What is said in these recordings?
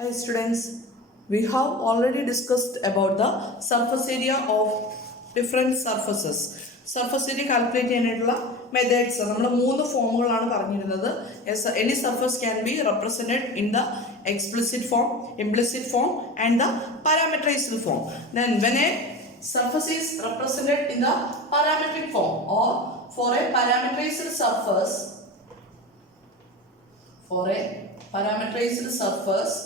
Hi students, we have already discussed about the surface area of different surfaces. Surface area calculate ചെയ്യാനായിട്ടുള്ള methods നമ്മൾ മൂന്ന് ഫോമുകളാണ് പറഞ്ഞിരുന്നത്. Any surface can be represented in the explicit form, implicit form and the parameterized form. Then when a surface is represented in the parametric form or for a parameterized surface,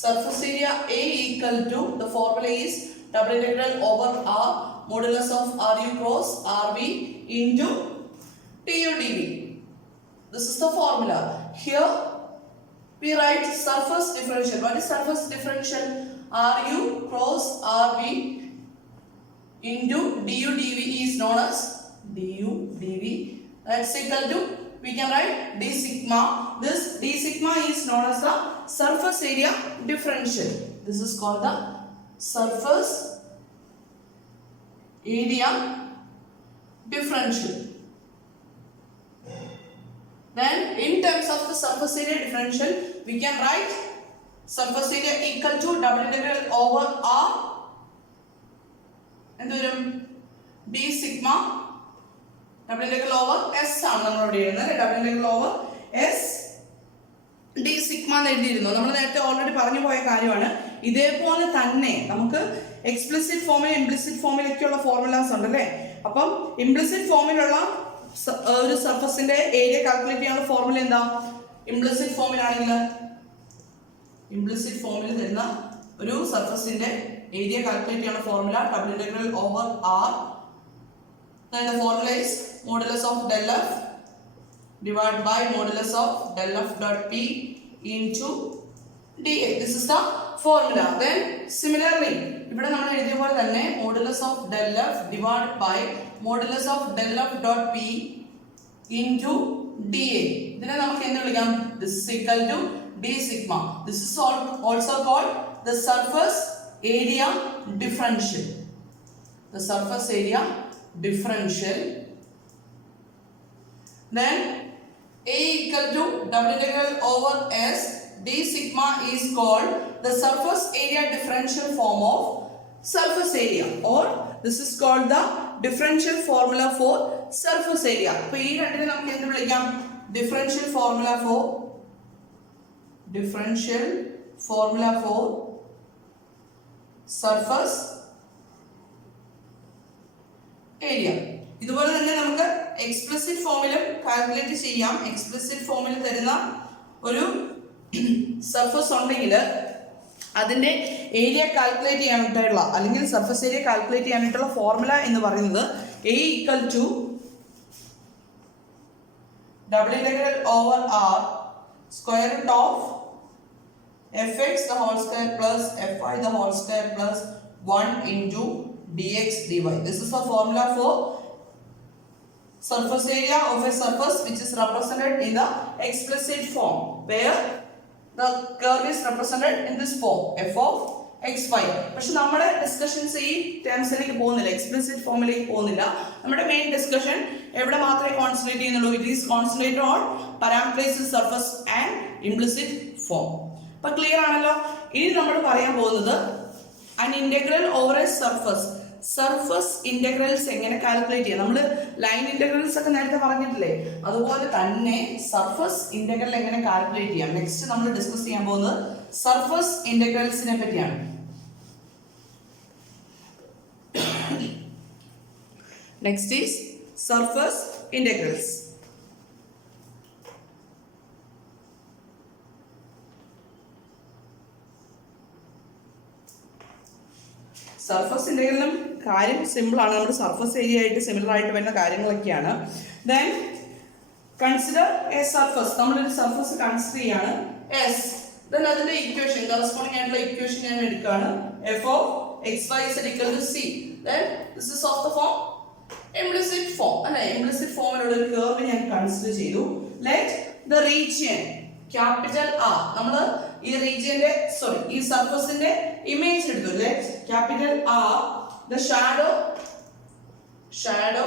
surface area A equal to, the formula is double integral over R modulus of RU cross RV into TU dV. This is the formula. Here we write surface differential. What is surface differential? RU cross RV into DU dV is known as DU dV. That's equal to, we can write d sigma. This d sigma is known as the surface area differential. This is called the surface area differential. Then in terms of the surface area differential, we can write surface area equal to double integral over R and d sigma double integral over S ആണ് നമ്മൾ ഇവിടെ എഴുതുന്നത്. Double integral over S d sigma എന്ന് എഴുതിയിരുന്നു. നമ്മൾ നേരത്തെ already പറഞ്ഞു പോയ കാര്യമാണ്. ഇതേപോലെ തന്നെ നമുക്ക് എക്സ്പ്ലിസിറ്റ് ഫോമിൽ ഇംപ്ലിസിറ്റ് ഫോമിലൊക്കെയുള്ള ഫോർമുലാസ് ഉണ്ട് അല്ലേ. അപ്പം ഇംപ്ലിസിറ്റ് ഫോമിലുള്ള ഒരു സർഫസിന്റെ ഏരിയ കാൽക്കുലേറ്റ് ചെയ്യാനുള്ള ഫോർമുല എന്താ? ഇംപ്ലിസിറ്റ് ഫോമിൽ തരുന്ന ഒരു സർഫസിന്റെ ഏരിയ കാൽക്കുലേറ്റ് ചെയ്യാനുള്ള formula double integral over R. Then the formula is modulus of del f divided by modulus of del f dot p into dA. This is the formula. Then similarly, ഇവിടെ നമ്മൾ എഴുതിയ പോലെ തന്നെ modulus of del f divided by modulus of del f dot p into dA. ഇതിനെ നമുക്ക് എന്ത് വിളിക്കാം? This is equal to d sigma. This is also called the surface area differential. The surface area differential. Then A equal to double integral over S d sigma is called the surface area differential form of surface area, or this is called the differential formula for surface area. So ഈ രണ്ടിനെ നമുക്ക് എന്ത് വിളിക്കാം? differential formula for surface area. ഇതുപോലെ തന്നെ നമുക്ക് explicit ഫോമിലും calculate ചെയ്യാം. Explicit ഫോമിൽ തരുന്ന ഒരു സർഫസ് ഉണ്ടെങ്കിൽ അതിന്റെ ഏരിയ കാൽക്കുലേറ്റ് ചെയ്യാനായിട്ടുള്ള അല്ലെങ്കിൽ സർഫസ് ഏരിയ കാൽക്കുലേറ്റ് ചെയ്യാനായിട്ടുള്ള ഫോർമുല എന്ന് പറയുന്നത് A equal to double integral over R square root of fx the whole square plus fy the whole square plus 1 into dx dy. This is the formula for surface area of a surface which is represented in the explicit form, where the curve is represented in this form f of xy. പക്ഷെ നമ്മുടെ discussions ഈ ടേംസിലേക്ക് പോകുന്നില്ല, explicit ഫോമിലേക്ക് പോകുന്നില്ല. നമ്മുടെ main discussion എവിടെ മാത്രമേ concentrate ചെയ്യുന്നുള്ളൂ? It is concentrated on parameterised surface and implicit form. അപ്പൊ ക്ലിയർ ആണല്ലോ. ഇനി നമ്മൾ പറയാൻ പോകുന്നത് an integral over a surface. Surface integrals എങ്ങനെ കാൽക്കുലേറ്റ് ചെയ്യാം? നമ്മൾ ലൈൻ ഇന്റഗ്രൽസ് ഒക്കെ നേരത്തെ പറഞ്ഞിട്ടില്ലേ, അതുപോലെ തന്നെ സർഫസ് ഇന്റഗ്രൽ എങ്ങനെ കാൽക്കുലേറ്റ് ചെയ്യാം. നെക്സ്റ്റ് നമ്മൾ ഡിസ്കസ് ചെയ്യാൻ പോകുന്നത് സർഫസ് ഇന്റഗ്രൽസിനെ പറ്റിയാണ്. Next is surface integrals. Surface ഇന്റഗ്രലും കാര്യം സിമ്പിൾ ആണ്. നമ്മുടെ സർഫസ് ഏരിയ ആയിട്ട് സിമിലർ ആയിട്ട് വരുന്ന കാര്യങ്ങളൊക്കെയാണ്. Then consider A surface. നമ്മളൊരു സർഫസ് കൺസിഡർ ചെയ്യാണ് എസ്. ദെൻ അതിന്റെ ഇക്വേഷൻ കറസ്പോണ്ടിങ് ആയിട്ടുള്ള ഇക്വേഷൻ ഞാൻ എടുക്കുകയാണ്. f of xy is equal to c. Then this is of the form implicit form. അല്ലെ, implicit ഫോമിലുള്ള ഒരു കർവ് ഞാൻ കൺസിഡർ ചെയ്തു. Let the region capital R, നമ്മൾ ഈ റീജിയന്റെ ഈ സർഫസിന്റെ ഇമേജ് എടുത്തു. Let capital R the shadow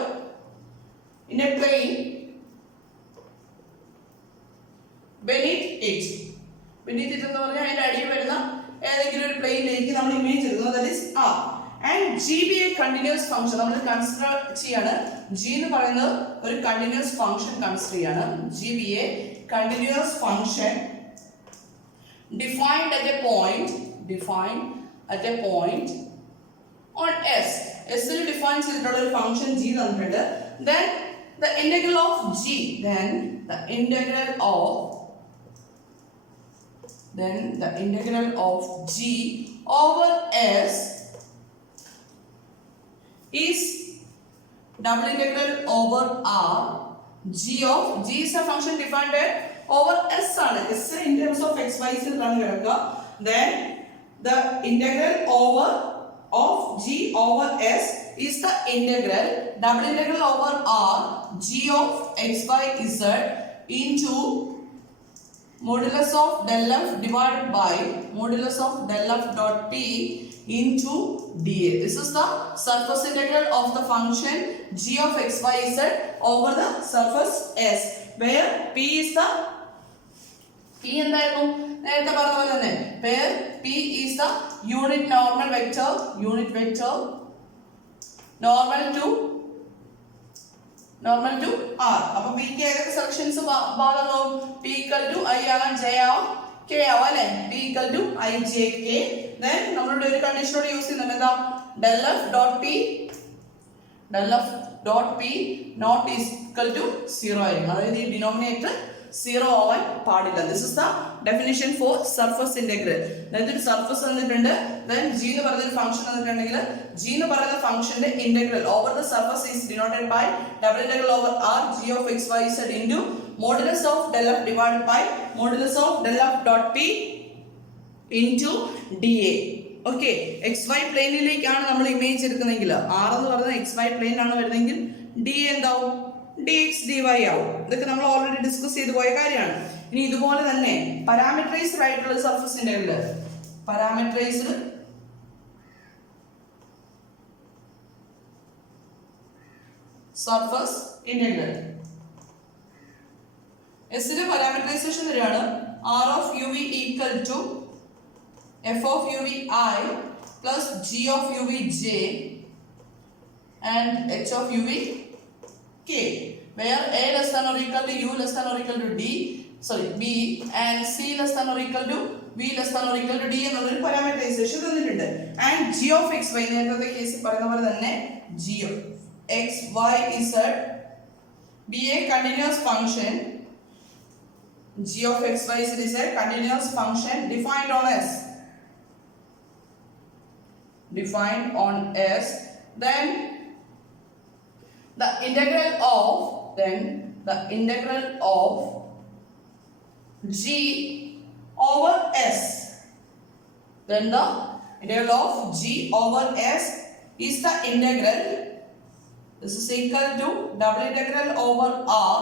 in a plane beneath it. beneath it എന്ന് പറഞ്ഞാൽ അതിന്റെ അടിയിൽ വരുന്ന ഏതെങ്കിലും ഒരു പ്ലെയിനിലേക്ക് നമ്മൾ ഇമേജ് എടുക്കുന്നു, that is R. And GB a continuous function നമ്മൾ കൺസിഡർ ചെയ്യാണ്. G എന്ന് പറയുന്നത് ഒരു കണ്ടിന്യൂസ് ഫംഗ്ഷൻ കൺസിഡർ ചെയ്യാണ്. GB a continuous function defined at a point on S. S ൽ ഡിഫൈൻ ചെയ്തിട്ടുള്ള ഒരു ഫംഗ്ഷൻ G തന്നിട്ടുണ്ട്. Then the integral of G over S is double integral over R. G is a function defined over S ആണ്. S in terms of x y z ആണ് കിടക്കുക. Then the integral of G over S is the integral double integral over R G of x y z into modulus of del f divided by modulus of del f dot p into dA. This is the surface integral of the function G of x y z over the surface S, where p is the എന്തായിരുന്നു നേരത്തെ പറഞ്ഞ പോലെ തന്നെ where p is the unit normal vector normal to R. അപ്പൊ p ക്ക് ഏതൊക്കെ selections ബാധകമാവും? p equal to i ആകാം, j ആവാം, k ആവാം അല്ലേ? p equal to i j k. then നമ്മളുടെ ഒരു കണ്ടീഷനോട് യൂസ് ചെയ്യുന്നുണ്ട്, എന്താ? del f dot p not is equal to 0 ആയിരിക്കും. അതായത് ഈ ഡിനോമിനേറ്റർ 0 ആവാൻ പാടില്ല. This is the definition for surface integral. അതായത് ഒരു സർഫസ് തന്നിട്ടുണ്ട്, then g എന്ന് പറയുന്ന ഒരു ഫംഗ്ഷൻ തന്നിട്ടുണ്ടെങ്കിൽ g എന്ന് പറയുന്ന ഫംഗ്ഷന്റെ integral over the surface is denoted by double integral over r g of x y z into modulus of del f divided by modulus of del f dot p into dA. Okay, x y പ്ലെയിനിലേക്കാണ് നമ്മൾ image എടുക്കുന്നതെങ്കിൽ r എന്ന് പറയുന്നത് X Y പ്ലെയിനാണ് വരുന്നതെങ്കിൽ d എന്താവും? dx dy ആവും. ഇതൊക്കെ നമ്മൾ ഓൾറെഡി ഡിസ്കസ് ചെയ്തു പോയ കാര്യമാണ്. ഇനി ഇതുപോലെ തന്നെ പാരാമീറ്ററൈസ്ഡ് ആയിട്ടുള്ള surface integral, parameterised surface integral S ന്റെ പാരാമീറ്ററൈസേഷൻ തന്നെയാണ് r of uv equal to f of uv I plus g of uv j and h of uv k, where a less than or equal to u less than or equal to b and c less than or equal to v less than or equal to d എന്നുള്ളൊരു parameterisation തന്നിട്ടുണ്ട്. And g of x y നേരത്തെ കേസിൽ പറയുന്ന പോലെ തന്നെ g of x y z be a continuous function. g of x y z is a continuous function defined on S. Then the integral of g over S. Then the integral of g over S is the integral. This is equal to double integral over R.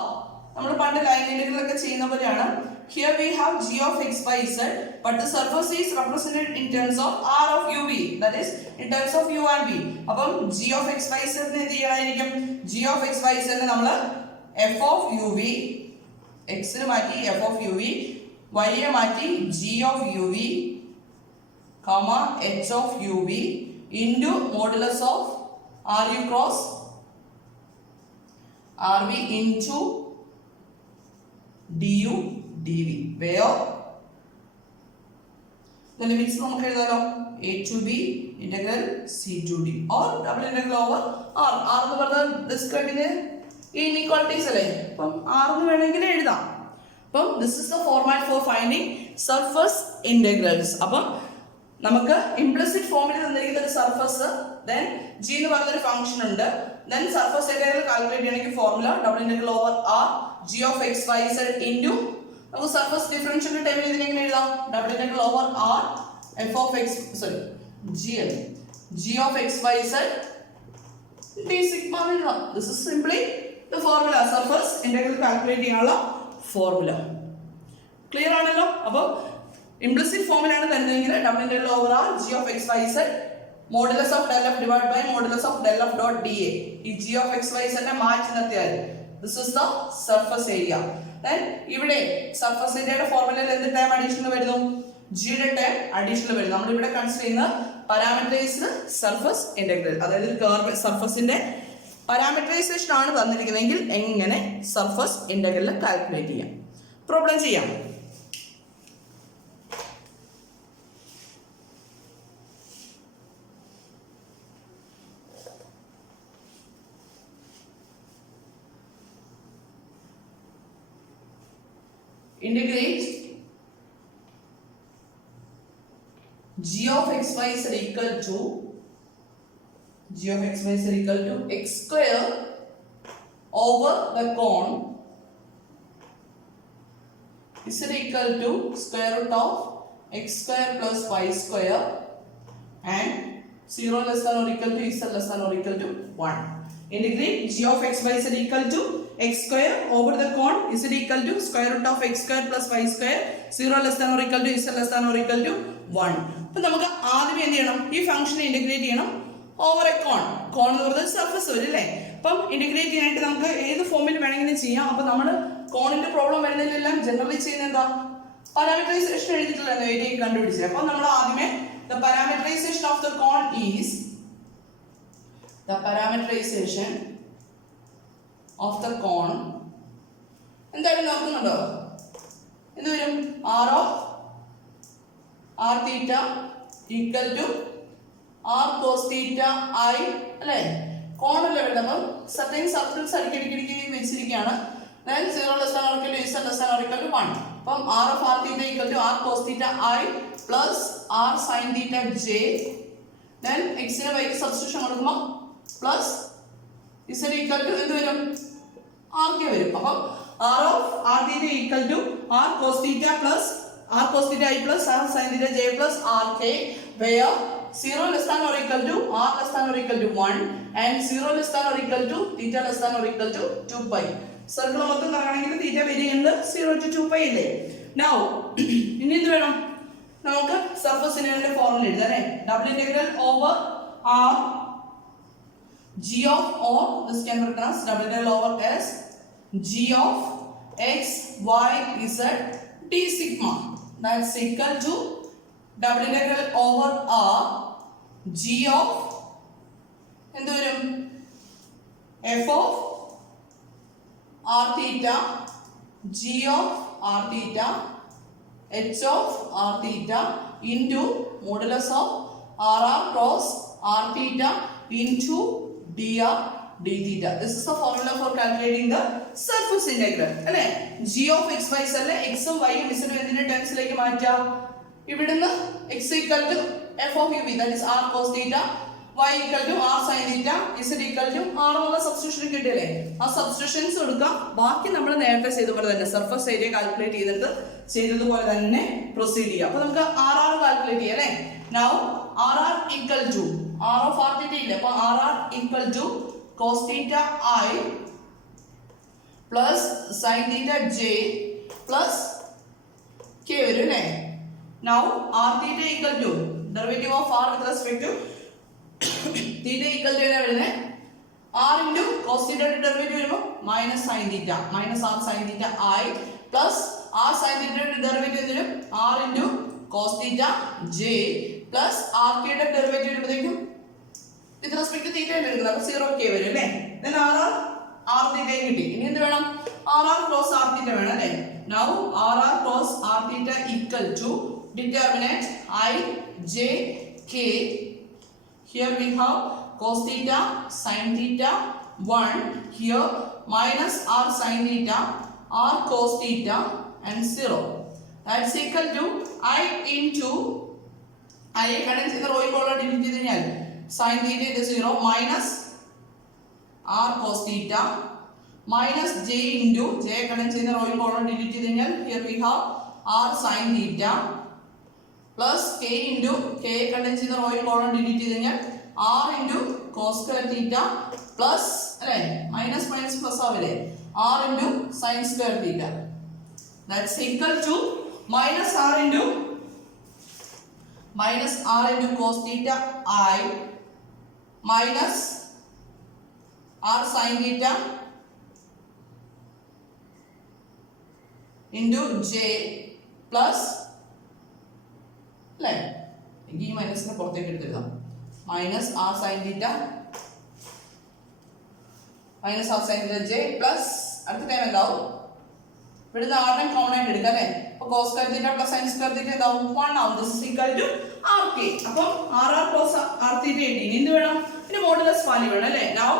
നമ്മൾ പണ്ട് line integral ഒക്കെ ചെയ്യുന്ന പോലെയാണ്. Here we have g of x y z, but the surface is represented in terms of r of uv, that is in terms of u and v. അപ്പം g of x y z നെ എന്ത് ചെയ്യണമായിരിക്കും? g of x y z നെ നമ്മൾ f of uv, x നെ മാറ്റി f of uv, y നെ മാറ്റി g of uv, h of uv into modulus of ru cross rv into du dv, where the limits നമുക്ക് എഴുതാലോ a to b integral c to d or double integral over r. r എന്ന് പറഞ്ഞാൽ ഡിസ്ക്രിമിനെ inequalities അല്ലേ, അപ്പം r എന്ന് വേണമെങ്കിൽ എഴുതാം. അപ്പം this is the format for finding surface integrals. അപ്പം നമുക്ക് ഇംപ്ലിസിറ്റ് ഫോമിൽ തന്നിരിക്കുന്ന ഒരു സർഫസ്, then g എന്ന് പറയുന്ന ഒരു ഫംഗ്ഷൻ ഉണ്ട്, then സർഫസ് ഇന്റഗ്രൽ കാൽക്കുലേറ്റ് ചെയ്യണമെങ്കിൽ formula double integral over r g of x y z into നമുക്ക് സർഫസ് ഡിഫറൻഷ്യൽ ടൈമിൽ ഇതിനെ എങ്ങനെ എഴുതാം? Double integral over r f of x g of x y z d sigma എഴുതാം. this is simply the formula, surface integral calculate ചെയ്യാനുള്ള formula. Clear ആണല്ലോ? അപ്പോൾ implicit ഫോമിലാണ് തരുന്നതെങ്കിൽ double integral over r g of x y z modulus of del f divided by modulus of del f dot dA. ഈ g of x y z നെ മാറ്റി നിർത്തിയാൽ this is the surface area. Then ഇവിടെ surface ഏരിയയുടെ ഫോർമുലയിൽ എന്ത് time additional വരുന്നു? ജിയുടെ ടൈം അഡീഷണൽ വരുന്നു. നമ്മൾ ഇവിടെ കൺസിഡർ ചെയ്യുന്ന പാരാമീറ്ററൈസ്ഡ് സർഫസ് ഇന്റഗ്രൽ, അതായത് കർവ് സർഫസിന്റെ പാരാമീറ്ററൈസേഷൻ ആണ് തന്നിരിക്കുന്നതെങ്കിൽ എങ്ങനെ സർഫസ് ഇന്റഗ്രൽ കാൽക്കുലേറ്റ് ചെയ്യാം? പ്രോബ്ലം ചെയ്യാം. Integrate g of xy is equal to x square over the cone is equal to square root of x square plus y square and 0 less than or equal to z less than or equal to 1. Integrate g of xy is equal to x square over the cone is equal to square root of x square plus y square 0 less than or equal to z less than or equal to 1. അപ്പോൾ നമുക്ക് ആദ്യം എന്ത് ചെയ്യണം? ഈ ഫംഗ്ഷനെ integrate ചെയ്യണം over a cone. കോൺ എന്ന് പറയുന്നത് സർഫസ് വരും അല്ലേ? അപ്പം ഇന്റഗ്രേറ്റ് ചെയ്യാനായിട്ട് നമുക്ക് ഏത് ഫോമിൽ വേണമെങ്കിലും ചെയ്യാം. അപ്പോൾ നമ്മൾ കോണിന്റെ പ്രോബ്ലം വരുന്നതിലെല്ലാം ജനറലി ചെയ്യുന്ന എന്താ? പാരാമീറ്ററൈസേഷൻ എഴുതിയിട്ടുള്ള ഏരിയ കണ്ടുപിടിച്ചത്. അപ്പോൾ നമ്മൾ ആദ്യമേ the parameterization of the cone is എന്തായാലും നോക്കുന്നുണ്ടോ? എന്ത് വരും? r theta equal to r cos theta I അല്ലേ? കോണല്ലേ വരുന്നത്. അപ്പം സർട്ടൻ സർക്കിൾസ് അടിക്കടിക്കടിക്ക് വെച്ചിരിക്കുകയാണ്. then 0 less than or equal to z less than or equal to 1. അപ്പം r of r theta equal to r cos theta I plus r sin theta j. then x നെ y ക്ക് substitution കൊടുക്കുമ്പോൾ plus z equal to എന്ത് വരും? r k വരും. അപ്പം r of r theta equal to r cos theta plus r cos theta I plus r sin theta j plus r k, where 0 less than or equal to r less than or equal to 1 and 0 less than or equal to theta less than or equal to 2 pi. Circle മൊത്തം കറങ്ങണമെങ്കിൽ തീറ്റ വരികയുണ്ട് 0 to 2 pi അല്ലേ? now ഇനി എന്ത് വേണം? നമുക്ക് surface ഇന്റഗ്രലിന്റെ formula എഴുതാം അല്ലേ? Double integral over r g of or this can be written as double integral over s g of x y z d sigma, that's equal to double integral over r g of എന്ത് വരും? f of r theta g of r theta h of r theta into modulus of rr cross r theta into dr d theta. This is the formula for calculating the surface integral അല്ലേ? g of x y അല്ലേ? x ഉം y ഉം z ഉം എന്തിന്റെ ടേംസിലേക്ക് മാറ്റാം? ഇവിടുന്ന് x equal to f of u v, that is r cos theta, y equal to r sin theta, z equal to r എന്നുള്ള substitution കിട്ടിയല്ലേ? ആ സബ്സ്റ്റിറ്റ്യൂഷൻസ് കൊടുക്കാം. ബാക്കി നമ്മൾ നേരത്തെ ചെയ്തപോലെ തന്നെ സർഫസ് ഏരിയ കാൽക്കുലേറ്റ് ചെയ്തതുപോലെ തന്നെ പ്രൊസീഡ് ചെയ്യാം. അപ്പോൾ നമുക്ക് r കാൽക്കുലേറ്റ് ചെയ്യാം അല്ലേ? now r equal to r of r theta ഇല്ല. അപ്പോൾ r equal to cos theta I plus sin theta j plus k വരും അല്ലേ? now r theta equal to derivative of r with respect to theta equal to എന്നാ വരുന്നത്? r into cos theta derivative വരുമ്പോൾ minus sin theta minus r sin theta I plus r sin theta derivative എന്തിനും r into cos theta j plus r k യുടെ derivative വരുമ്പോഴേക്കും with respect to theta എടുക്കുന്നത്. അപ്പോൾ 0k വരും അല്ലേ? then r theta കിട്ടി. ഇനി എന്ത് വേണം? r cos r theta വേണം അല്ലേ? now r cos r theta equal to determinant I j k. Here we have cos theta sin theta 1, here minus r sin theta r cos theta and 0, that's equal to I into I condense ചെയ്ത റോയിൽ column delete ചെയ്ത് കഴിഞ്ഞാൽ sin theta into 0 minus r cos theta minus j into j condense ചെയ്ത റോയിൽ column delete ചെയ്ത് കഴിഞ്ഞാൽ here we have r sin theta plus k into k condense ചെയ്ത റോയിൽ കോളം ഡിലീറ്റ് ചെയ്ത് കഴിഞ്ഞാൽ r into cos square theta plus അല്ലേ minus minus plus ആവില്ലേ r into sin square theta, that's equal to minus r into cos theta I minus r sin theta into j plus അല്ലേ, ഈ മൈനസിനെ പുറത്തേക്ക് എടുത്തെഴുതാം, minus r sine theta j plus അടുത്ത time എന്താവും, ഇവിടുന്ന് ആറിനെ common ആയിട്ട് എടുക്കാം അല്ലേ. അപ്പൊ cos square theta plus sine square theta എന്താവും 1 ആവും. This is equal to rk. അപ്പം r cos r തീറ്റ കിട്ടി. എന്ത് വേണം, പിന്നെ മോഡുലസ് വാല്യൂ വേണം അല്ലേ. Now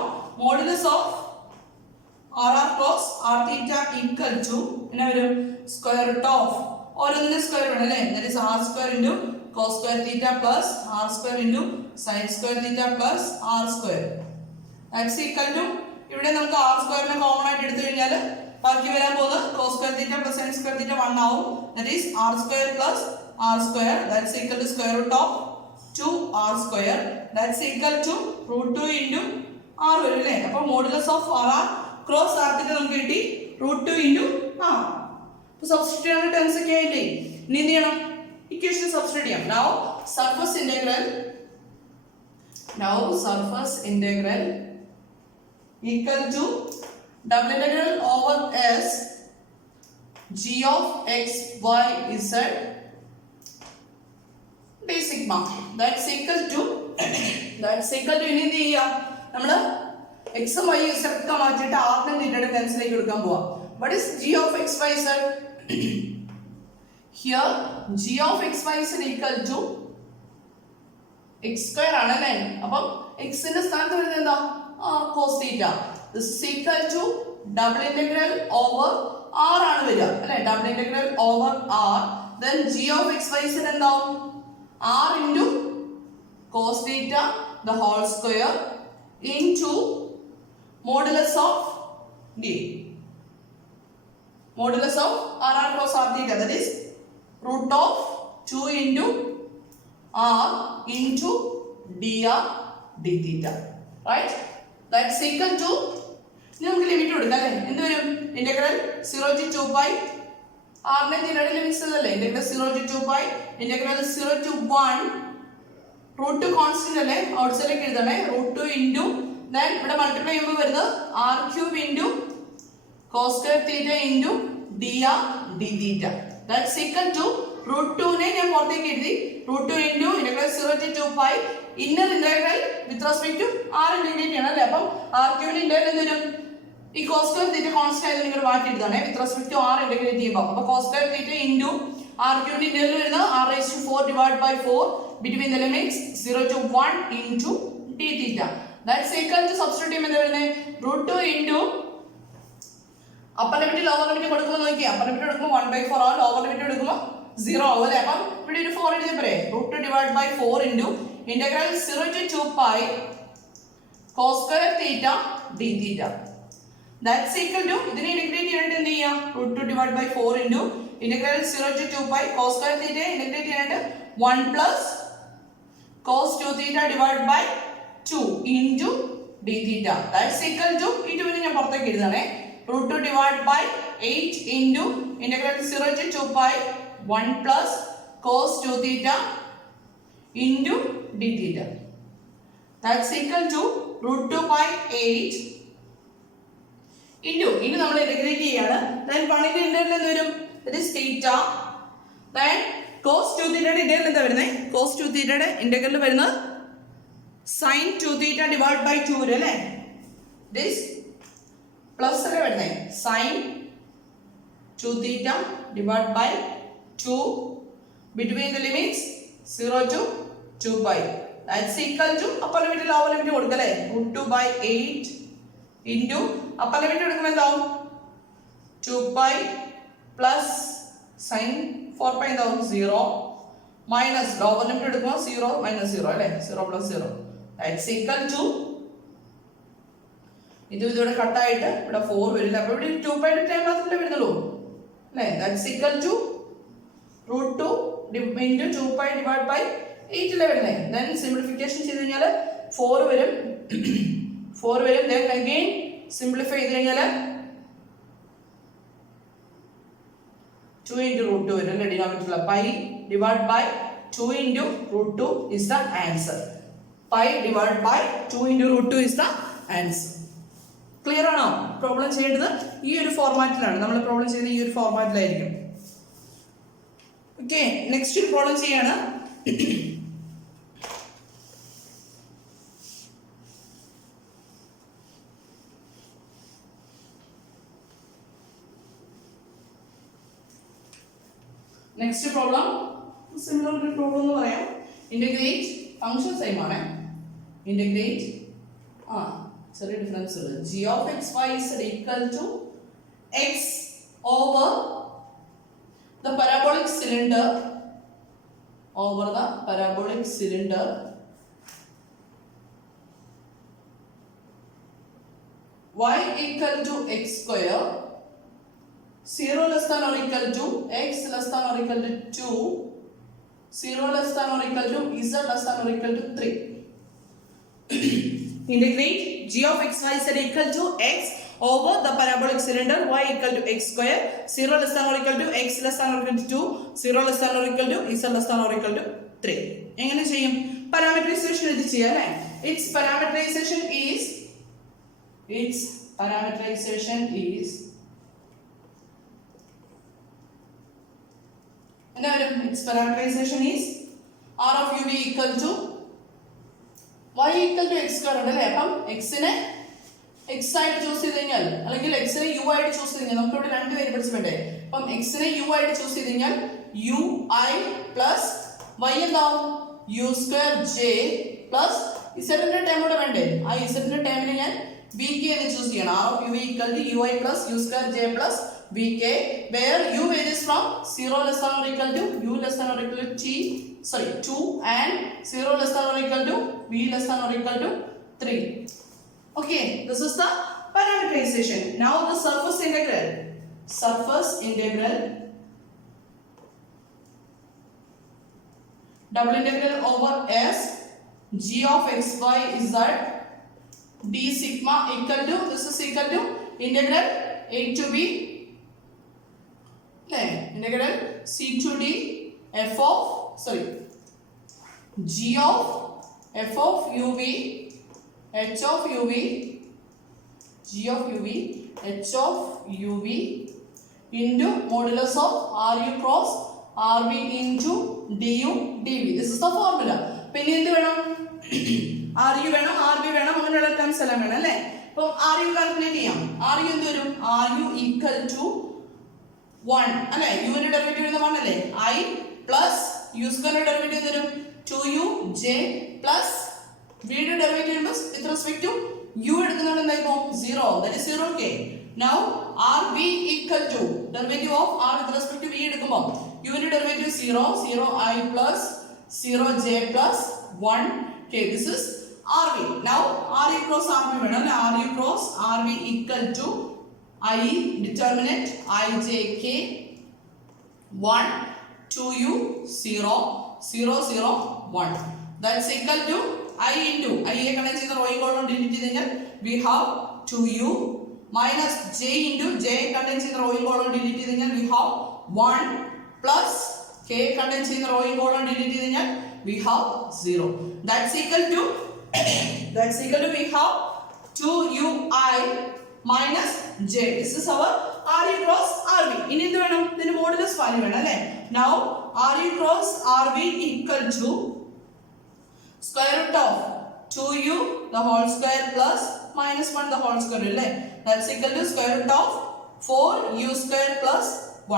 modulus of r cos r theta equal to പിന്നെ വരും സ്ക്വയർ റൂട്ട് ഓഫ് ഓരോന്നിന്റെ സ്ക്വയർ വേണം അല്ലേ. That is r square into cos square theta plus r square into sine square theta plus r square that's equal to, ഇവിടെ നമുക്ക് r സ്ക്വയറിനെ common ആയിട്ട് എടുത്തു കഴിഞ്ഞാൽ ബാക്കി വരാൻ പോകുന്നത് cos square theta plus sine square theta 1 ആവും. That is r square plus r square that's equal to square root of 2r square that's equal to root 2 into r വരും അല്ലേ. അപ്പോൾ modulus of r cross r theta നമുക്ക് കിട്ടി root 2 into r. അപ്പോൾ substitute ചെയ്യുന്ന terms ഒക്കെ ആയില്ലേ. ഇനി എന്ത് ചെയ്യണം, ഇക്വേഷൻ സബ്സ്റ്റിറ്റ്യൂട്ട് ചെയ്യാം. Now surface integral equal to double integral over s g of x y z d sigma that's equal to ഇനി എന്ത് ചെയ്യാം, നമ്മൾ എക്സും വൈ ഒക്കെ മാറ്റിയിട്ട് ആറിനെ തീറ്റയുടെ ടെൻസിലേക്ക് എടുക്കാൻ പോവാം. what is g of x y z? here g of x y z equal to x square ആണ് അല്ലേ. അപ്പം x ന്റെ സ്ഥാനത്ത് വരുന്നത് എന്താ, r cos theta. This is equal to double integral over r ആണ് വരിക അല്ലേ. double integral over r then g of x y z എന്താവും, r into cos theta the whole square into modulus of d, modulus of r cos r theta, that is root of 2 into r into dr d theta, right? That's equal to, ഇനി നമുക്ക് limit കൊടുക്കാം അല്ലേ. എന്ത് വരും, integral 0 to 2 pi r നെ തീറ്റയുടെ limits അല്ലേ. Integral 0 to 2 pi integral 0 to 1 root constant അല്ലേ, ഔട്ട് സൈഡിലേക്ക് എഴുതണേ, റൂട്ട് 2 ഇൻറ്റു ദെൻ ഇവിടെ മൾട്ടിപ്ലൈ ചെയ്യുമ്പോൾ വരുന്നത് r cube into cos square theta into dr d theta that's equal to root 2 നെ ഞാൻ പുറത്തേക്ക് എഴുതി, root 2 into integral 0 to 2 pi inner integral with respect to r integrate ചെയ്യണം അല്ലേ. അപ്പം r ക്യൂബിന്റെ ഇന്റഗ്രൽ എന്ത് വരും, ഈ cos സ്ക്വയർ തീറ്റ കോൺസ്റ്റന്റ് ആയത് നിങ്ങൾ മാറ്റി എഴുതാണേ with respect to r integrate ചെയ്യുമ്പോൾ. അപ്പോൾ cos square theta into r ക്യൂബിന്റെ ഇന്റഗ്രൽ വരുന്നത് r⁴ divide by 4 between the limits 0 to 1 into d theta that's equal to substitute ചെയ്യുമ്പോൾ എന്താ വരുന്നത്, root 2 into upper limit lower limit കൊടുക്കുമ്പോൾ നോക്കിയാൽ upper limit എടുക്കുമ്പോൾ 1/4 ആവും, ലോവർ ലിമിറ്റ് എടുക്കുമ്പോൾ 0 ആവും അല്ലേ. അപ്പം ഇവിടെ ഒരു 4 എഴുതിയാൽ പോരെ, root 2 divide by 4 into integral 0 to 2 pi cos square theta d theta that's equal to, ഇതിനെ ഇന്റഗ്രേറ്റ് ചെയ്യാനായിട്ട് എന്ത് ചെയ്യാം, root 2 divide by 4 into integral 0 to 2 pi cos square theta integrate ചെയ്യാനായിട്ട് 1 plus cos 2 theta divided by 2 into d theta that's equal to, ഈ 2 നെ ഞാൻ പുറത്തേക്ക് എഴുതണേ, root 2 divided by 8 into integral 0 to 2 pi 1 plus cos 2 theta into d theta that's equal to root 2 by 8 into ഇനി നമ്മൾ integrate ചെയ്യാണ്. then 1 ന്റെ integral എന്ത് വരും, that is theta then cos 2 theta integral എന്താ വരുന്നത്, cos 2 theta ഇന്റഗ്രൽ വരുന്നത് sin 2 theta divided by 2 വരും അല്ലേ. this പ്ലസ് അല്ലേ വരുന്നത്, sin 2 theta divided by 2 between the limits 0 to 2 pi that's equal to upper limit lower limit കൊടുക്കല്ലേ, root 2 by 8 into upper limit എടുക്കുമ്പോൾ എന്താവും 2 pi plus sin 4 pi എന്താവും 0 minus lower limit എടുക്കുമ്പോൾ 0 minus 0 അല്ലേ, 0 plus 0 that's equal to, ഇതോടെ കട്ടായിട്ട് ഇവിടെ 4 വരില്ല, അപ്പോൾ ഇവിടെ 2 pi ടൈം മാത്രമല്ലേ വരുന്നുള്ളൂ അല്ലേ. that's equal to root 2 into 2 pi divided by 8 അല്ലേ വരുന്നത്. then simplification ചെയ്ത് കഴിഞ്ഞാൽ 4 വരും 4 വരും then again simplify ചെയ്ത് കഴിഞ്ഞാൽ 2 into root 2 വരും അല്ലേ, ഡിനോമിനേറ്ററിൽ pi divided by 2 into root 2 is the answer. Pi divided by 2 into root 2 is the answer. Clear ആണോ? പ്രോബ്ലം ചെയ്യേണ്ടത് ഈ ഒരു ഫോർമാറ്റിലാണ്. നമ്മൾ പ്രോബ്ലം ചെയ്യുന്നത് ഈ ഒരു ഫോർമാറ്റിലായിരിക്കും. ഓക്കെ, നെക്സ്റ്റ് പ്രോബ്ലം ചെയ്യാണ്. നെക്സ്റ്റ് പ്രോബ്ലം സിമിലർ ഒരു പ്രോബ്ലം എന്ന് പറയാം. ഇന്റഗ്രേറ്റ് ഫംഗ്ഷൻ സെയിം ആണ്. ഇന്റഗ്രേറ്റ് ചെറിയ ഡിഫറൻസ് ഉണ്ട്. g of x y is equal to x over the parabolic cylinder y equal to x square 0 less than or equal to x less than or equal to 2 0 less than or equal to z less than or equal to 3. Integrate g of x y is equal to x over the parabolic cylinder y equal to x square 0 less than or equal to x less than or equal to 2 0 less than or equal to z less than or equal to 3. എങ്ങനെ ചെയ്യും? Parameterisation ഇത് ചെയ്യാം അല്ലേ? its parameterization is its parameterization is r of u v equal to y equal to x square ഉണ്ട് അല്ലേ? അപ്പം x നെ x ആയിട്ട് ചൂസ് ചെയ്ത് കഴിഞ്ഞാൽ അല്ലെങ്കിൽ x നെ u ആയിട്ട് ചൂസ് ചെയ്ത് കഴിഞ്ഞാൽ നമുക്ക് ഇവിടെ രണ്ട് വേരിയബിൾസ് വേണ്ടേ? അപ്പം x നെ u ആയിട്ട് ചൂസ് ചെയ്ത് കഴിഞ്ഞാൽ u i plus y എന്താവും u square j plus z ന്റെ ടേം കൂടെ വേണ്ടേ? ആ z ന്റെ ടേമിനെ ഞാൻ vk എന്ന് ചൂസ് ചെയ്യണം. r of u v equal to ui plus u square j plus vk where u varies from 0 less than or equal to u less than or equal to 2 and 0 less than or equal to v less than or equal to 3. Okay, this is the parameterization. Now the surface integral double integral over s g of x y z d sigma equal to this is equal to integral a to b integral c to d g of f of uv h of uv into modulus of ru cross rv into du dv. This is the formula. പിന്നെ എന്ത് വേണം? ru വേണം, rv വേണം, അങ്ങനെയുള്ള terms എല്ലാം വേണം അല്ലേ? അപ്പോൾ ru കാൽക്കുലേറ്റ് ചെയ്യാം. ru എന്ത് വരും? ru equal to 1 അല്ലേ? u ന്റെ ഡെറിവേറ്റീവ് വരുന്നത് 1 അല്ലേ? I plus u square derivative വരും 2u j plus v യുടെ derivative with respect to u എടുക്കുന്നതാണ് എന്തായിപ്പോ 0, that is 0k. Now rv equal to derivative of r with respect to v എടുക്കുമ്പോൾ u ന്റെ derivative 0 I plus 0j plus 1k. This is rv. Now ru cross rv വേണം. ru cross rv equal to I determinant ijk 1 2u 0 1. That's equal to I into I connect ചെയ്ത റോയും കോളവും delete ചെയ്ത് കഴിഞ്ഞാൽ we have 2u minus j into j content ചെയ്ത റോയും കോളവും delete ചെയ്ത് കഴിഞ്ഞാൽ we have 1 plus k content ചെയ്ത റോയും കോളവും delete ചെയ്ത് കഴിഞ്ഞാൽ we have 0. That's equal to we have 2ui minus j. This is our ru cross rv. ഇനി എന്ത് വേണം? ഇതിന്റെ മോഡുലസ് വാല്യൂ വേണം അല്ലേ? Now ru cross rv equal to square root of 2u the whole square plus minus 1 the whole square അല്ലേ? That's equal to square root of 4u square plus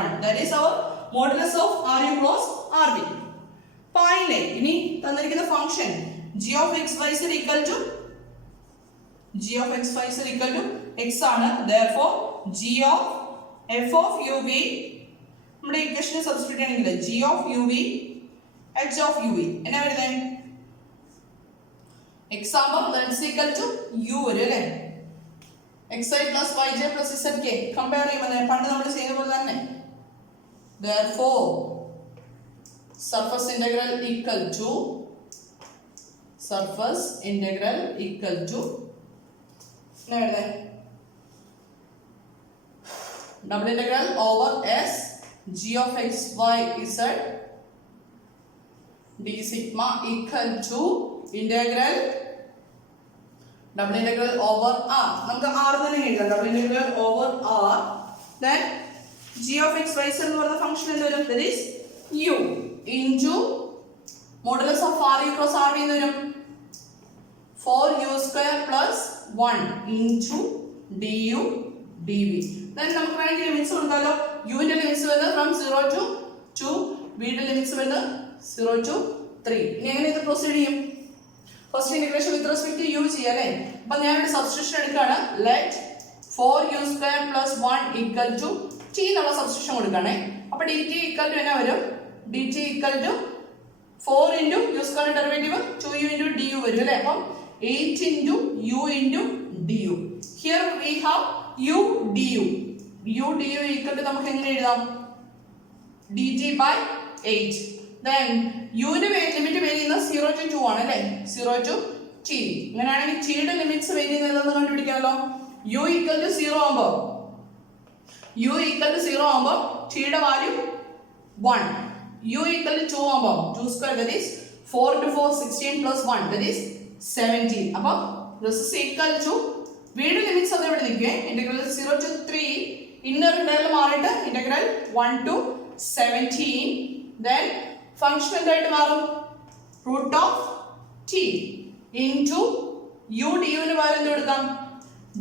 1. That is our modulus of ru cross rv. Finally ഇനി തന്നിരിക്കുന്ന function g of x y is equal to x ആണ്. Therefore g of f of uv നമ്മുടെ ഇക്വേഷനെ substitute ചെയ്യണമെങ്കിൽ g of uv h of uv എന്നാ വരുന്നത്? x ആകുമ്പോൾ that is equal to u വരും അല്ലേ? xi plus yj plus zk compare ചെയ്യുമ്പോൾ പണ്ട് നമ്മൾ ചെയ്യുന്ന പോലെ തന്നെ. Therefore surface integral equal to double integral over s g of x y z d sigma equal to integral double integral over R, നമുക്ക് R തന്നെ എഴുതാം. Double integral over R, then g of x y z എന്ന് പറയുന്ന function എന്ത് വരും? That is u into modulus of r u cross r v എന്ന് വരും 4u square plus 1 into du dv. ദെൻ നമുക്ക് വേണമെങ്കിൽ ലിമിറ്റ്സ് കൊടുക്കാമല്ലോ. u ന്റെ ലിമിറ്റ്സ് വരുന്നത് ഫ്രം 0 to 2, v ന്റെ ലിമിറ്റ്സ് വരുന്നത് 0 to 3. ഇനി എങ്ങനെ ഇത് പ്രൊസീഡ് ചെയ്യും? First integration with respect to u ചെയ്യാം അല്ലേ? അപ്പോൾ ഞാൻ ഇവിടെ സബ്സ്റ്റിറ്റ്യൂഷൻ എടുക്കുകയാണ്. Let 4u square plus 1 equal to t എന്നുള്ള സബ്സ്റ്റിറ്റ്യൂഷൻ കൊടുക്കുകയാണേ. അപ്പോൾ dt ഈക്വൽ ടു എന്നാ വരും? dt equal to 4 into u square derivative 2u into du വരും അല്ലേ? അപ്പം 8 into u into du. Here we have u du. u du equal to നമുക്ക് എങ്ങനെ എഴുതാം? dt by 8. ദെൻ u ന്റെ ലിമിറ്റ് വേരി ചെയ്യുന്നത് 0 to 2 ആണ് അല്ലേ? 0 to t. അങ്ങനെയാണെങ്കിൽ t യുടെ ലിമിറ്റ്സ് വേരി ചെയ്യുന്നതെന്ന് കണ്ടുപിടിക്കാമല്ലോ. u ഈക്വൽ ടു 0 ആകുമ്പോൾ u ഈക്വൽ ടു 0 ആകുമ്പോൾ t യുടെ വാല്യൂ 1. u ഈക്വൽ ടു 2 ആകുമ്പോൾ 2 square that is 4 into 4 16 plus 1 that is 17. അപ്പോൾ this is equal to v യുടെ ലിമിറ്റ്സ് അത് ഇവിടെ നിൽക്കുകയെ ഇന്റഗ്രൽ 0 to 3 ഇന്നർ ഇന്റഗ്രൽ മാറിയിട്ട് ഇന്റഗ്രൽ 1 to 17. then ഫംഗ്ഷൻ എന്തായിട്ട് മാറും? Root of t into u du ന് വാല്യൂ എന്ത് കൊടുക്കാം?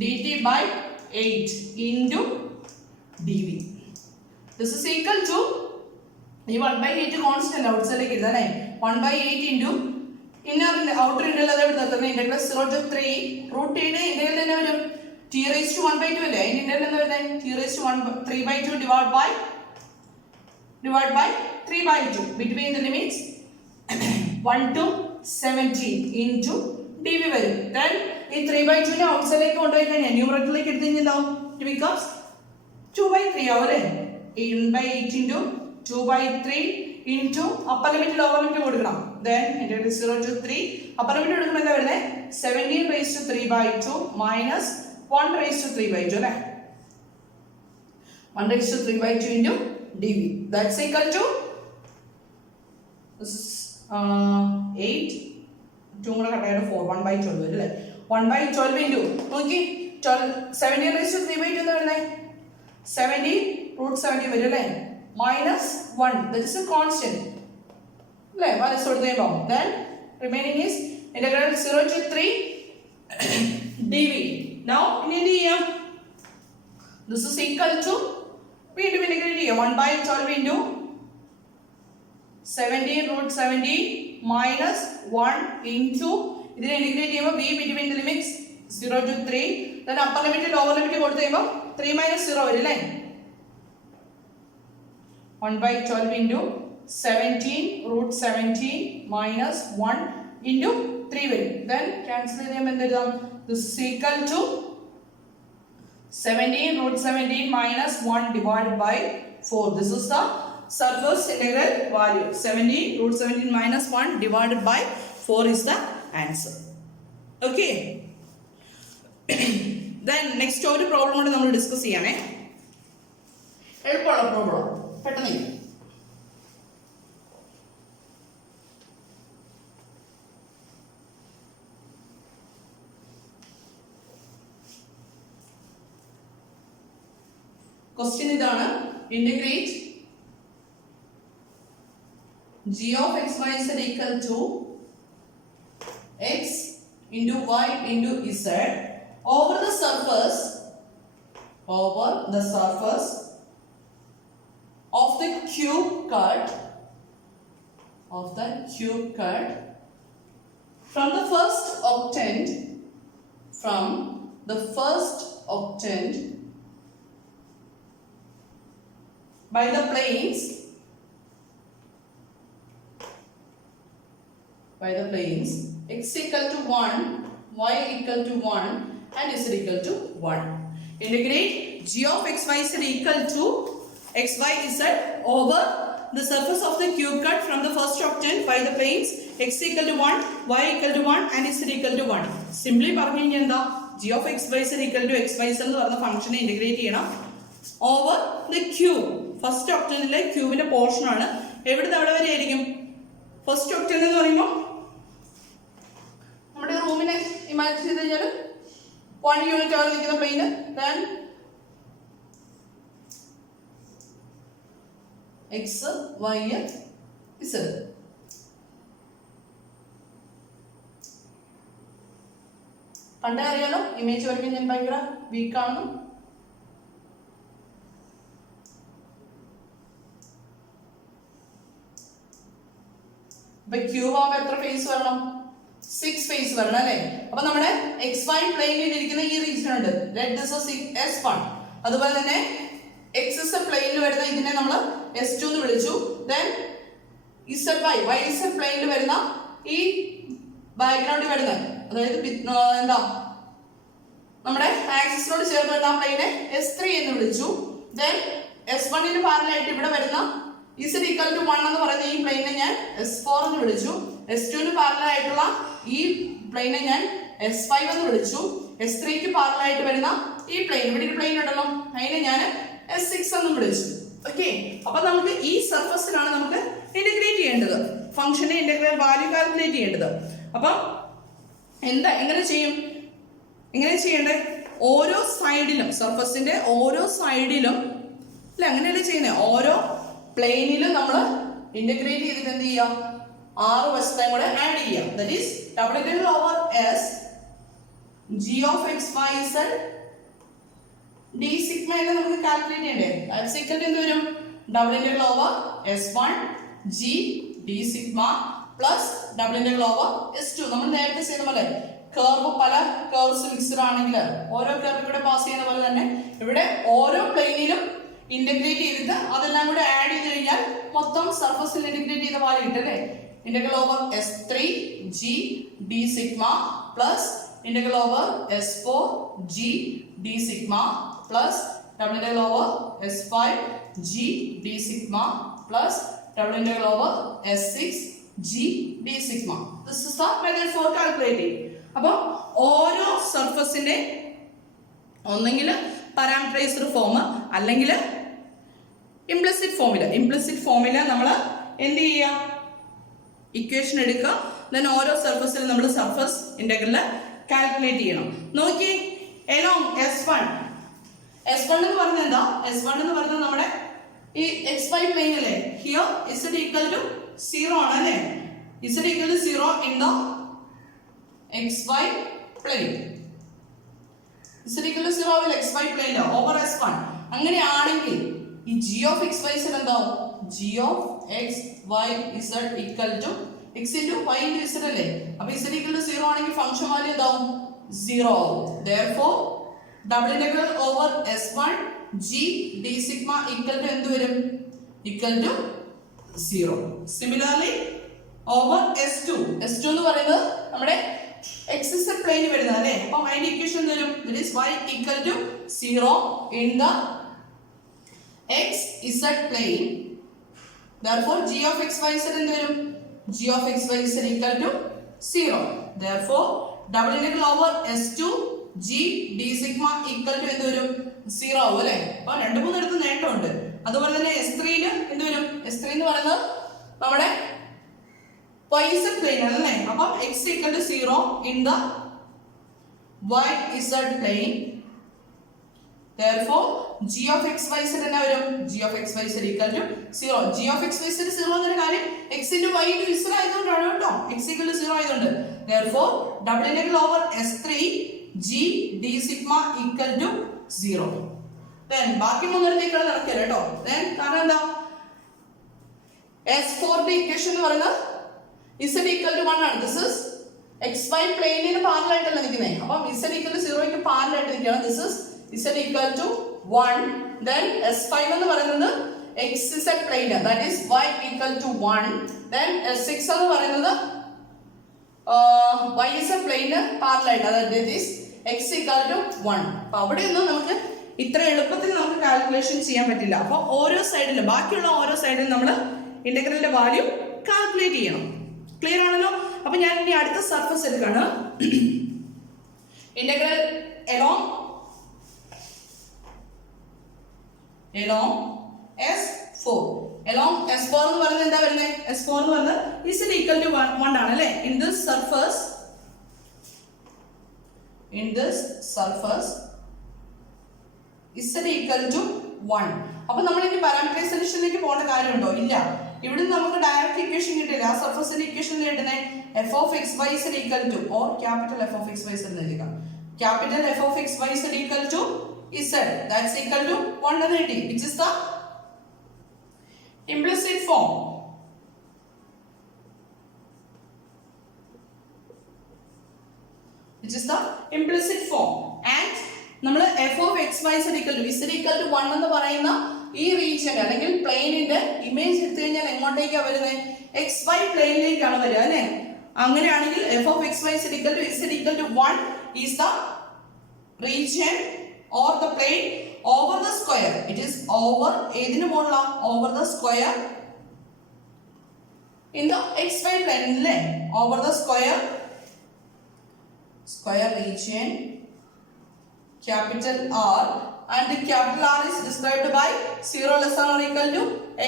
dt by 8 into dv. this is equal to ഈ 1/8 കോൺസ്റ്റന്റ് ഔട്ട്സൈഡിലേക്ക് എഴുതാം അല്ലേ? 1/8 ഇൻറ്റു ഇന്നർ ഔട്ടർ ഇന്റഗ്രൽ അത് ഇവിടെ നിർത്തുന്നത് ഇന്റഗ്രൽ 0 to 3 റൂട്ട് യുടെ ഇന്റഗ്രൽ തന്നെ വരും t raised to 1/2 അല്ലേ? അതിന്റെ ഇന്റഗ്രൽ എന്താ വരുന്നത്? t raised to 3/2 divided by 3/2 between the limits 1 to 17 into dv വരും. then ഈ 3/2 നെ ഔട്ട്സൈഡിലേക്ക് കൊണ്ടുപോയി കഴിഞ്ഞാൽ ന്യൂമറേറ്ററിലേക്ക് എടുത്തു കഴിഞ്ഞാൽ എന്താവും? it becomes 2/3 ആവും അല്ലേ? 1/8 into 2/3 into upper limit lower limit കൊടുക്കണം. then integral 0 to 3 upper limit കൊടുക്കുമ്പോൾ എന്താ വരുന്നത്? 17 raised to 3/2 minus 1 raised to 3/2 അല്ലേ? 1 raised to 3/2 into dv. that's equal to this is 8 2 കൂടെ കട്ടായിട്ട് 4 1/12 വരും അല്ലേ? 1/12 into നോക്കി 17 raised to 3/2 എന്ന് വരുന്നത് 70 root 70 വരും അല്ലേ? minus 1 that is a constant അല്ലേ? മൈനസ് കൊടുത്തു കഴിയുമ്പോൾ then remaining is integral 0 to 3 dv. now ഇനി എന്ത് ചെയ്യാം? this is equal to വീണ്ടും ഇന്റഗ്രേറ്റ് ചെയ്യാം 1/12 into 17 root 70 minus 1 into ഇതിനെ ഇന്റഗ്രേറ്റ് ചെയ്യുമ്പോൾ v between the limits 0 to 3 then upper limit lower limit കൊടുത്തു കഴിയുമ്പോൾ 3 minus 0 വരും അല്ലേ? 1/12 into 17 root 17 minus 1 into 3 വരും. then cancel ചെയ്യുമ്പോൾ എന്ത് എഴുതാം? this is equal to 17 root 17 minus 1 divided by 4. this is the surface integral value. 17 root 17 minus 1 divided by 4 is the answer. okay. then next ഒരു problem കൂടെ നമ്മൾ discuss ചെയ്യണേ. എളുപ്പമുള്ള problem പെട്ടെന്ന് ക്വസ്റ്റ്യൻ ഇതാണ്. Integrate g of x y z equal to x into y into z over the surface of the cube cut from the first octant by the planes x equal to 1, y equal to 1 and z equal to 1. Integrate g of x y z equal to x y z over the surface of the cube cut from the first octant by the planes x equal to 1, y equal to 1 and z equal to 1. Simply പറഞ്ഞു കഴിഞ്ഞാൽ എന്താ? g of x y z equal to x y z എന്ന് പറയുന്ന ഫംഗ്ഷനെ integrate ചെയ്യണം over the cube. First ഒക്ടനിലെ ക്യൂബിന്റെ portion ആണ്. എവിടുന്ന് എവിടെ വരെ ആയിരിക്കും? ഫസ്റ്റ് ഒക്ടൻ എന്ന് പറയുമ്പോൾ നമ്മുടെ റൂമിനെ ഇമാജിൻ ചെയ്ത് കഴിഞ്ഞാൽ 1 യൂണിറ്റ് ആണ് നിൽക്കുന്ന പ്ലെയിന്. Then x y z. പണ്ടേ അറിയാലോ ഇമേജ് വരയ്ക്കാൻ ഞാൻ ഭയങ്കര വീക്കാണെന്ന്. ക്യൂബ് ആവുമ്പോൾ എത്ര ഫേസ് വരണം? 6 ഫേസ് വരണം അല്ലേ? അപ്പൊ നമ്മുടെ XY പ്ലെയിനിൽ ഇരിക്കുന്ന ഈ റീജിയൻ ഉണ്ട്, S1. അതുപോലെ തന്നെ XZ പ്ലെയിനിൽ വരുന്ന ഇതിനെ നമ്മൾ S2 എന്ന് വിളിച്ചു. ദെൻ YZ പ്ലെയിനിൽ വരുന്ന ഈ ബാക്ക്ഗ്രൗണ്ടിൽ വരുന്ന, അതായത് എന്താ നമ്മുടെ ആക്സിസിനോട് ചേർന്ന് വരുന്ന പ്ലെയിനെ S3 എന്ന് വിളിച്ചു. ദെൻ S1 ന് പാരലൽ ആയിട്ട് ഇവിടെ വരുന്ന Z equal to 1 എന്ന് പറയുന്ന ഈ പ്ലെയിനെ ഞാൻ S4 എന്ന് വിളിച്ചു. S2 ന് പാരലൽ ആയിട്ടുള്ള ഈ പ്ലെയിനെ ഞാൻ S5 എന്ന് വിളിച്ചു. S3 ക്ക് പാരലൽ ആയിട്ട് വരുന്ന ഈ പ്ലെയിൻ, ഇവിടെ ഒരു പ്ലെയിൻ ഉണ്ടല്ലോ, അതിനെ ഞാൻ S6 എന്ന് വിളിച്ചു. ഓക്കെ, അപ്പൊ നമുക്ക് ഈ സർഫസിലാണ് നമുക്ക് ഇന്റഗ്രേറ്റ് ചെയ്യേണ്ടത്, ഫംഗ്ഷന്റെ ഇന്റഗ്രൽ വാല്യൂ കാൽക്കുലേറ്റ് ചെയ്യേണ്ടത്. അപ്പം എങ്ങനെ ചെയ്യണ്ടേ? ഓരോ സൈഡിലും, സർഫസിന്റെ ഓരോ സൈഡിലും അല്ല, അങ്ങനെയല്ലേ ചെയ്യുന്നത്, ഓരോ പ്ലെയിനിലും നമ്മൾ ഇന്റഗ്രേറ്റ് ചെയ്തിട്ട് എന്ത് ചെയ്യാം? 6 വശത്തേയും കൂടെ ആഡ് ചെയ്യാം. That is double integral over S g of x y z d sigma എന്ന് നമുക്ക് കാൽക്കുലേറ്റ് ചെയ്യണ്ടേ? ദാറ്റ്സ് ഈക്വൽ ടു എന്ത് വരും? Double integral over S1 g d sigma plus double integral over S2. നമ്മൾ നേരത്തെ ചെയ്ത പോലെ കർവ്, പല കർവ്സ് മിക്സ്ഡ് ആണെങ്കിൽ ഓരോ കർവ് കൂടെ പാസ് ചെയ്യുന്ന പോലെ തന്നെ ഇവിടെ ഓരോ പ്ലെയിനിലും ഇന്റഗ്രേറ്റ് ചെയ്തിട്ട് അതെല്ലാം കൂടെ ആഡ് ചെയ്ത് കഴിഞ്ഞാൽ മൊത്തം സർഫസിൽ ഇന്റഗ്രേറ്റ് ചെയ്ത വാല്യൂ കിട്ടും അല്ലേ? Integral over S3 g d sigma plus integral over S4 g d sigma plus double integral over S5 g d sigma plus double integral over S6 g d sigma. This is the method for calculating. അപ്പോൾ ഓരോ സർഫസിന്റെ ഒന്നെങ്കിൽ parameterised form അല്ലെങ്കിൽ implicit ഫോമില നമ്മൾ എന്ത് ചെയ്യുക? Equation എടുക്കുക. Then ഓരോ സർഫസിലും നമ്മൾ സർഫസ് ഇന്റഗ്രൽ കാൽക്കുലേറ്റ് ചെയ്യണം. നോക്കി, എലോങ് S1 എന്ന് പറയുന്നത് എന്താ? S1 എന്ന് പറയുന്നത് നമ്മുടെ ഈ XY പ്ലെയിൻ അല്ലേ? ഹിയർ Z equal to 0 ആണ് അല്ലേ? Z equal to 0 in the XY plane. Z equal to 0 will XY plane over S1. അങ്ങനെയാണെങ്കിൽ ഈ g of x y z എന്താവും? g of x y z equal to x into y into z അല്ലേ? അപ്പോൾ z equal to 0 ആണെങ്കിൽ function value എന്താവും? 0 ആവും. Therefore double integral over S1 g d sigma equal to എന്ത് വരും? equal to 0. Similarly over S2 എന്ന് പറയുന്നത് നമ്മുടെ XZ പ്ലെയിൻ വരുന്നത് അല്ലേ? അപ്പോൾ അതിന്റെ ഇക്വേഷൻ വരും, that is y equal to 0 in the XZ plane. Therefore g of x y z എന്ത് വരും? g of x y z equal to 0. Therefore double integral over S2 g d sigma equal to എന്ത് വരും? 0 ആവും അല്ലേ? അപ്പോൾ 2-3 എടുത്ത് നേട്ടമുണ്ട്. അതുപോലെ തന്നെ S3 ന് എന്ത് വരും? S3 എന്ന് പറയുന്നത് നമ്മുടെ YZ plane അല്ലേ? അപ്പോൾ x equal to 0 in the YZ plane. Therefore g of x y z എന്നാ വരും? g of x y z equal to 0. g of x y z 0 എന്നൊരു കാര്യം x into y into z ആയതുകൊണ്ടാണ് കേട്ടോ. x equal to 0 ആയതുകൊണ്ട്. Therefore double integral over S3 g d sigma equal to 0. Then ബാക്കി മൂന്നിടത്തേക്കാണ് നടക്കുക കേട്ടോ. Then കാരണം എന്താ? S4 ന്റെ ഇക്വേഷൻ എന്ന് പറയുന്നത് z equal to 1 ആണ്. This is xy പ്ലെയിനിന് പാരലൽ ആയിട്ടല്ല നിൽക്കുന്നത്. അപ്പം z equal to 0 ക്ക് പാരലൽ ആയിട്ട് നിൽക്കുകയാണ്. This is z equal to 1. Then S5 എന്ന് പറയുന്നത് XZ plane, that is y equal to 1. Then S6 എന്ന് പറയുന്നത് YZ plane പാരലൽ ആയിട്ട്, that is x equal to 1. അപ്പോൾ അവിടെയൊന്നും നമുക്ക് ഇത്ര എളുപ്പത്തിൽ നമുക്ക് കാൽക്കുലേഷൻ ചെയ്യാൻ പറ്റില്ല. അപ്പോൾ ഓരോ സൈഡിലും, ബാക്കിയുള്ള ഓരോ സൈഡിലും നമ്മൾ ഇന്റഗ്രലിന്റെ വാല്യൂ കാൽക്കുലേറ്റ് ചെയ്യണം. ക്ലിയർ ആണല്ലോ? അപ്പൊ ഞാൻ ഇനി അടുത്ത സർഫസ് എടുക്കാണ്. Integral along S4. along S4 എന്ന് പറയുന്നത് എന്താ വരുന്നത്? S4 എന്ന് പറയുന്നത് z equal to 1 ആണ് അല്ലേ? in this surface in this surface z equal to 1. അപ്പോൾ നമ്മൾ ഇനി പാരാമീറ്ററൈസേഷനിലേക്ക് പോകേണ്ട കാര്യമുണ്ടോ? ഇല്ല. ഇവിടെ നമുക്ക് ഡയറക്റ്റ് ഇക്വേഷൻ കിട്ടില്ല. ആ സർഫസിന്റെ ഇക്വേഷൻ എഴുതുന്നത് f of x y z equal to or capital F of x y z എന്ന് എഴുതുക. Capital F of x y z equal to z, that's equal to 1 എന്ന് എഴുതി, which is the implicit form. Which is the implicit form. And നമ്മൾ f of x y z equal to z equal to 1 എന്ന് പറയുന്ന ഈ region അല്ലെങ്കിൽ പ്ലെയിനിന്റെ image എടുത്തു കഴിഞ്ഞാൽ എങ്ങോട്ടേക്കാണ് വരുന്നത്? എക്സ് വൈ പ്ലെയിനിലേക്കാണ് വരിക അല്ലേ? അങ്ങനെയാണെങ്കിൽ f of x y z equal to 1 is the region or the plane over the square. It is over ഏതിനു മുകളില? Over the square in the xy plane അല്ലേ? Over the square region capital R, and the capital R is described by 0 less than or equal to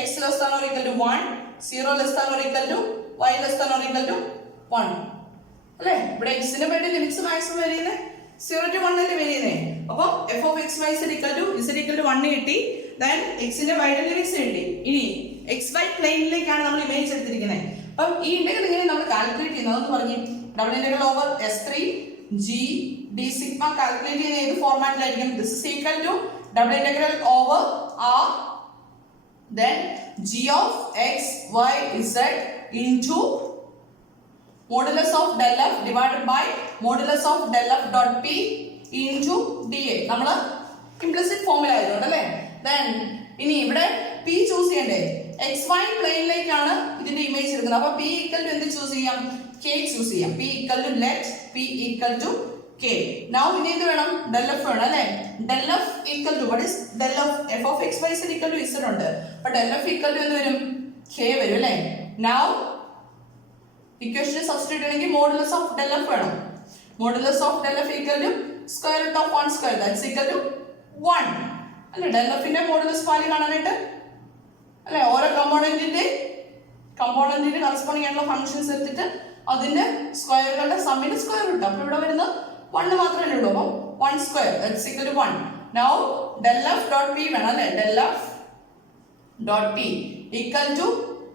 x less than or equal to 1, 0 less than or equal to y less than or equal to 1 അല്ലേ? ഇവിടെ x ന്റെ വേണ്ടി limits maximum വരുന്നത് 0 to 1 അല്ലേ വരുന്നത്? അപ്പോൾ f of x y z equal to 1 കിട്ടി. then x ന്റെ y ന്റെ ലിമിറ്റ്സ് കിട്ടി. ഇനി xy പ്ലെയിനിലേക്കാണ് നമ്മൾ ഇമേജ് എടുത്തിരിക്കുന്നത്. അപ്പം ഈ ഇന്റഗ്രൽ എങ്ങനെ നമ്മൾ കാൽക്കുലേറ്റ് ചെയ്യുന്നത് എന്ന് പറഞ്ഞു. Double integral over s3 g d sigma calculate ചെയ്യുന്ന ഏത് ഫോർമാറ്റിലായിരിക്കും? this is equal to double integral over r then g of x y z into modulus of del f divided by modulus of del f dot p into dA. നമ്മൾ implicit ഫോമിൽ ആയതുകൊണ്ട് അല്ലേ? then ഇനി ഇവിടെ p choose ചെയ്യണ്ടേ? xy പ്ലെയിനിലേക്കാണ് ഇതിന്റെ image എടുക്കുന്നത്. അപ്പോൾ p equal to എന്ത് ചൂസ് ചെയ്യാം? k ചൂസ് ചെയ്യാം. p equal to let p equal to k. now ഇനി എന്ത് വേണം? del f വേണം അല്ലേ? del f equal to what is del of f of x y z equal to z ഉണ്ട്. അപ്പോൾ del f equal to എന്ത് വരും? k വരും അല്ലേ? now ഇക്വേഷനിൽ സബ്സ്റ്റിറ്റ്യൂട്ട് ചെയ്യണമെങ്കിൽ മോഡുലസ് ഓഫ് del f വേണം. Modulus of del f equal to square root of 1 square, that's equal to 1 അല്ലേ? del f ന്റെ മോഡുലസ് വാല്യൂ കാണാനായിട്ട് അല്ലേ? ഓരോ കമ്പോണന്റിന്റെ കറസ്പോണ്ടിങ് ആയിട്ടുള്ള ഫംഗ്ഷൻസ് എടുത്തിട്ട് അതിന്റെ സ്ക്വയറുകളുടെ സമ്മിന്റെ സ്ക്വയർ റൂട്ട്. അപ്പോൾ ഇവിടെ വരുന്നത് 1 മാത്രമേ ഉള്ളൂ. അപ്പോൾ 1 square, that's equal to 1. now del f dot p വേണം അല്ലേ? del f dot p equal to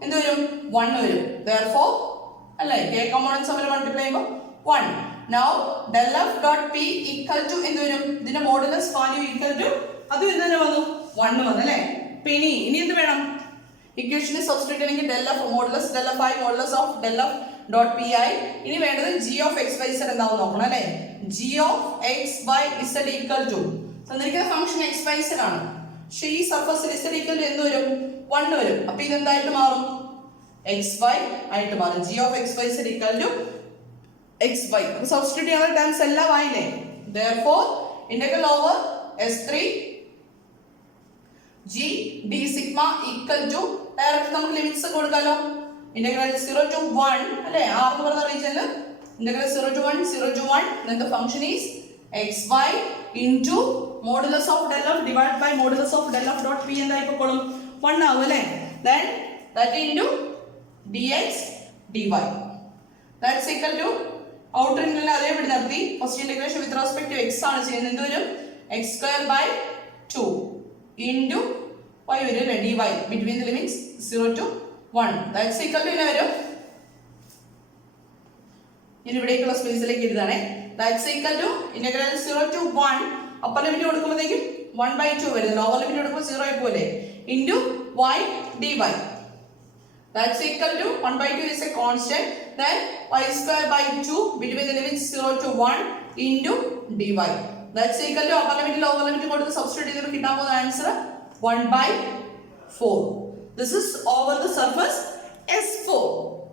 എന്ത് വരും? 1 വരും. therefore അല്ലേ k കമ്പോണന്റ്സ് തമ്മിൽ മൾട്ടിപ്ലൈ ചെയ്യുമ്പോൾ 1. now del f dot p equal to എന്ത് വരും? ഇതിന്റെ മോഡുലസ് വാല്യൂ equal to അതും എന്ത് തന്നെ വന്നു? 1 വന്നു അല്ലേ? ഇനി എന്ത് വേണം? ഇക്വേഷനിൽ സബ്സ്റ്റിറ്റ്യൂട്ട് ചെയ്യണമെങ്കിൽ del f modulus del f i modulus of del f dot pi. ഇനി വേണ്ടത് g of x y z എന്താവും നോക്കണം അല്ലേ? g of x y z equal to തന്നിരിക്കുന്ന ഫംഗ്ഷൻ x y z ആണ്. പക്ഷേ ഈ സർഫസിൽ z equal to എന്ത് വരും? 1 വരും. അപ്പോൾ ഇത് എന്തായിട്ട് മാറും? xy ആയിട്ട് മാറും. g of x y z equal to xy. അപ്പോൾ സബ്സ്റ്റിറ്റ്യൂട്ട് ചെയ്യാനുള്ള ടേംസ് എല്ലാം ആയില്ലേ? therefore integral over s3 g d sigma equal to direct നമുക്ക് ലിമിറ്റ്സ് കൊടുക്കാലോ. integral 0 to 1 അല്ലേ? r എന്ന് പറയുന്ന റീജിയനിൽ integral 0 to 1 then the function is xy into modulus of del f divided by modulus of del f dot p എന്തായി പോകോളും? 1 ആവും അല്ലേ? then that into dx dy, that's equal to outer integral അതേ ഇവിടെ നിർത്തി. First integration with respect to x ആണ് ചെയ്യുന്നത്. എന്ത് വരും? x square by 2 into y വരും അല്ലേ? dy between the limits 0 to 1, that's equal to വരും. ഇനി ഇവിടേക്കുള്ള സ്പേസിലേക്ക് എഴുതാണേ. that's equal to integral 0 to 1 upper limit കൊടുക്കുമ്പോഴത്തേക്കും 1/2 വരും. ലോവർ ലിമിറ്റ് കൊടുക്കുമ്പോൾ 0 ആയി പോലെ into y dy, that's equal to 1/2 is a constant, then y square by 2 between the limits 0 to 1 into dy, that's equal to upper limit lower limit കൊടുത്ത് substitute ചെയ്തിട്ട് കിട്ടാൻ പോകുന്ന answer 1/4. this is over the surface S4.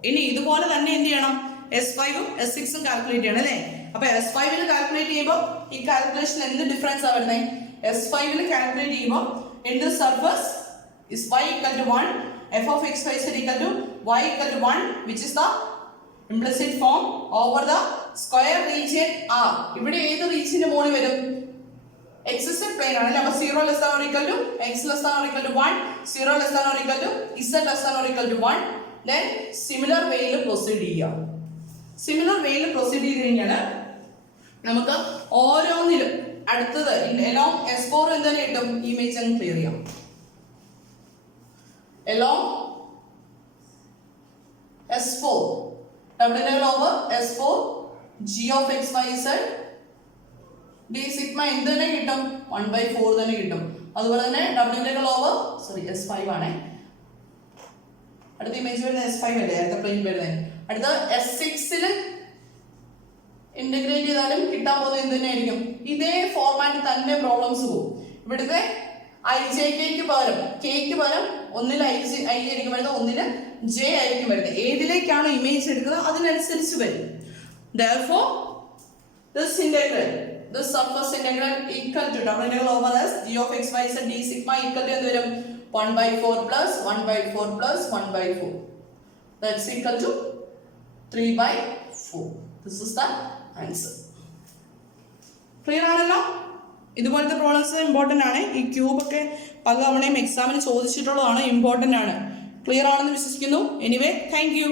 ഇനി ഇതുപോലെ തന്നെ എന്ത് ചെയ്യണം? S5 ഉം S6 ഉം കാൽക്കുലേറ്റ് ചെയ്യണം അല്ലേ? അപ്പോൾ S5 ൽ കാൽക്കുലേറ്റ് ചെയ്യുമ്പോൾ ഈ കാൽക്കുലേഷൻ എന്ത് ഡിഫറൻസ് ആണ് വരുന്നത്? S5 ൽ കാൽക്കുലേറ്റ് ചെയ്യുമ്പോൾ in the surface is y equal to 1, f of x y z equal to y equal to 1, which is the implicit form over the square region R. ഇവിടെ ഏത് റീജിയന്റെ മുകളിൽ വരും? xz plane ആണ്. അപ്പോൾ 0 less than or equal to x less than or equal to 1, 0 less than or equal to z less than or equal to 1. then similar way യിൽ proceed ചെയ്യാം. Similar വേയിൽ proceed ചെയ്ത് കഴിഞ്ഞാൽ നമുക്ക് ഓരോന്നിലും അടുത്തത് along S4 എന്ത് തന്നെ കിട്ടും ഇമേജ് അങ്ങ് ക്ലിയർ ചെയ്യാം. along S4 double integral over S4 g of x y z d sigma എന്ത് തന്നെ കിട്ടും 1/4 തന്നെ കിട്ടും. അതുപോലെ തന്നെ ഡബിൾ ഇന്റഗ്രൽ ഓവർ S5 ആണ്. അടുത്ത ഇമേജ് വരുന്നത് S5 അല്ലേ, അടുത്ത പ്ലെയിൻ വരുന്നത്. അടുത്ത S6 ഇന്റഗ്രേറ്റ് ചെയ്താലും കിട്ടാൻ പോകുന്നത് എന്ത് തന്നെയായിരിക്കും, ഇതേ ഫോർമാറ്റ് തന്നെ പ്രോബ്ലംസ് പോകും. ഇവിടുത്തെ IJK പകരം കെക്ക് പകരം ഒന്നിൽ I ആയിരിക്കും വരുന്നത്, ഒന്നില് J ആയിരിക്കും വരുന്നത്. ഏതിലേക്കാണ് ഇമേജ് എടുക്കുന്നത് അതിനനുസരിച്ച് വരും. Therefore this integral, this surface integral equal to double integral over S g of x y z d sigma equal to എന്ത് വരും 1/4 plus 1/4 plus 1/4, that's equal to 3/4. This is the answer. Clear ആണല്ലോ? ഇതുപോലത്തെ problems important ആണ്. ഈ cube ഒക്കെ പല തവണയും എക്സാമിന് ചോദിച്ചിട്ടുള്ളതാണ്, ഇമ്പോർട്ടൻ്റ് ആണ്. ക്ലിയർ ആണെന്ന് വിശ്വസിക്കുന്നു. Anyway thank you.